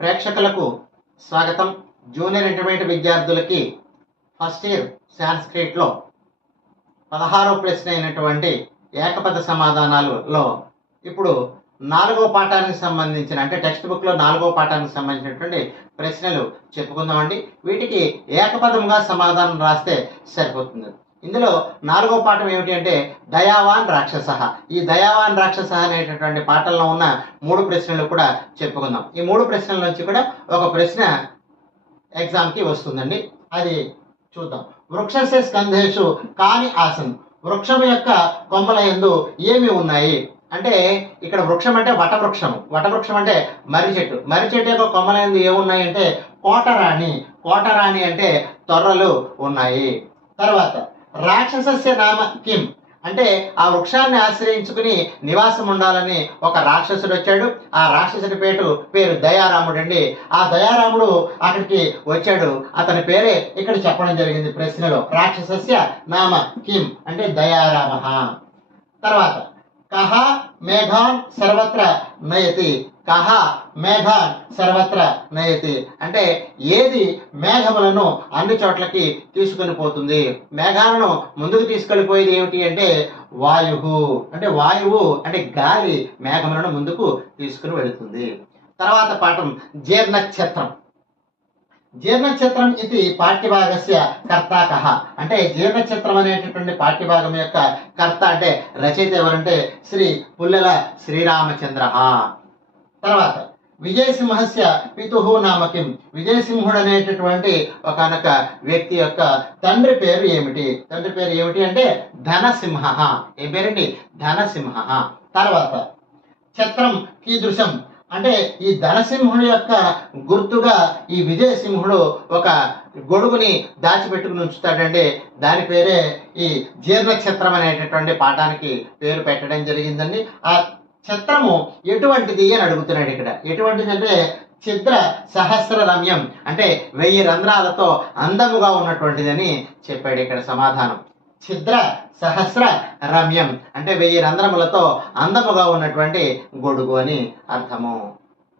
ప్రేక్షకులకు స్వాగతం. Junior intermediate విద్యార్థులకి ఫస్ట్ ఇయర్ సాంస్క్రిట్లో 16వ ప్రశ్న అయినటువంటి ఏకపద సమాధానాలలో ఇప్పుడు 4వ పాఠానికి సంబంధించిన అంటే టెక్స్ట్ బుక్లో 4వ పాఠానికి సంబంధించినటువంటి ప్రశ్నలు చెప్పుకుందామండి. వీటికి ఏకపదంగా సమాధానం రాస్తే సరిపోతుంది. ఇందులో 4వ పాఠం ఏమిటి అంటే దయావాన్ రాక్షస. ఈ దయావాన్ రాక్షస అనేటటువంటి పాఠంలో ఉన్న 3 ప్రశ్నలు కూడా చెప్పుకుందాం. ఈ 3 ప్రశ్నల నుంచి కూడా ఒక ప్రశ్న ఎగ్జామ్కి వస్తుందండి. అది చూద్దాం. వృక్షస్య స్కంధేషు కాని ఆసన్. వృక్షం యొక్క కొమ్మల యందు ఏమి ఉన్నాయి అంటే ఇక్కడ వృక్షం అంటే వటవృక్షం. వటవృక్షం అంటే మర్రి చెట్టు. మర్రి చెట్టు యొక్క కొమ్మల యందు ఏమున్నాయి అంటే కోటరాణి. కోటరాణి అంటే తొర్రలు ఉన్నాయి. తర్వాత రాక్షసస్య నామ కిం అంటే ఆ వృక్షాన్ని ఆశ్రయించుకుని నివాసం ఉండాలని ఒక రాక్షసుడు వచ్చాడు. ఆ రాక్షసుడి పేరు దయారాముడు అండి. ఆ దయారాముడు అక్కడికి వచ్చాడు. అతని పేరే ఇక్కడ చెప్పడం జరిగింది ప్రశ్నలో. రాక్షసస్య నామ కిం అంటే దయారామ. తర్వాత కహ మేఘాన్ సర్వత్ర నయతి. కహ మేఘాన్ సర్వత్ర నయతి అంటే ఏది మేఘములను అన్ని చోట్లకి తీసుకొని పోతుంది. మేఘాలను ముందుకు తీసుకెళ్ళిపోయేది ఏమిటి అంటే వాయువు. అంటే వాయువు అంటే గాలి మేఘములను ముందుకు తీసుకుని వెళుతుంది. తర్వాత పాఠం జీర్ణక్షేత్రం. జీర్ణక్షేత్రం ఇది పాఠ్యభాగస్య కర్త కహ అంటే జీర్ణక్షేత్రం అనేటటువంటి పాఠ్యభాగం యొక్క కర్త అంటే రచయిత ఎవరంటే శ్రీ పుల్లెల శ్రీరామచంద్ర. తర్వాత విజయసింహస్య పితుః నామ కిం. విజయసింహుడు అనేటటువంటి ఒకనొక వ్యక్తి యొక్క తండ్రి పేరు ఏమిటి? తండ్రి పేరు ఏమిటి అంటే ధనసింహ. ఏం పేరండి? ధనసింహ. తర్వాత ఛత్రం కీదృశం అంటే ఈ ధనసింహుడు యొక్క గుర్తుగా ఈ విజయసింహుడు ఒక గొడుగుని దాచిపెట్టుకుని ఉంచుతాడంటే దాని పేరే ఈ జీర్ణక్షేత్రం అనేటటువంటి పాఠానికి పేరు పెట్టడం జరిగిందండి. ఆ ఛత్రము ఎటువంటిది అని అడుగుతున్నాడు ఇక్కడ. ఎటువంటిది అంటే ఛిద్ర సహస్ర రమ్యం అంటే 1000 రంధ్రాలతో అందముగా ఉన్నటువంటిది అని చెప్పాడు ఇక్కడ సమాధానం. ఛిద్ర సహస్ర రమ్యం అంటే 1000 రంధ్రములతో అందముగా ఉన్నటువంటి గొడుగు అని అర్థము.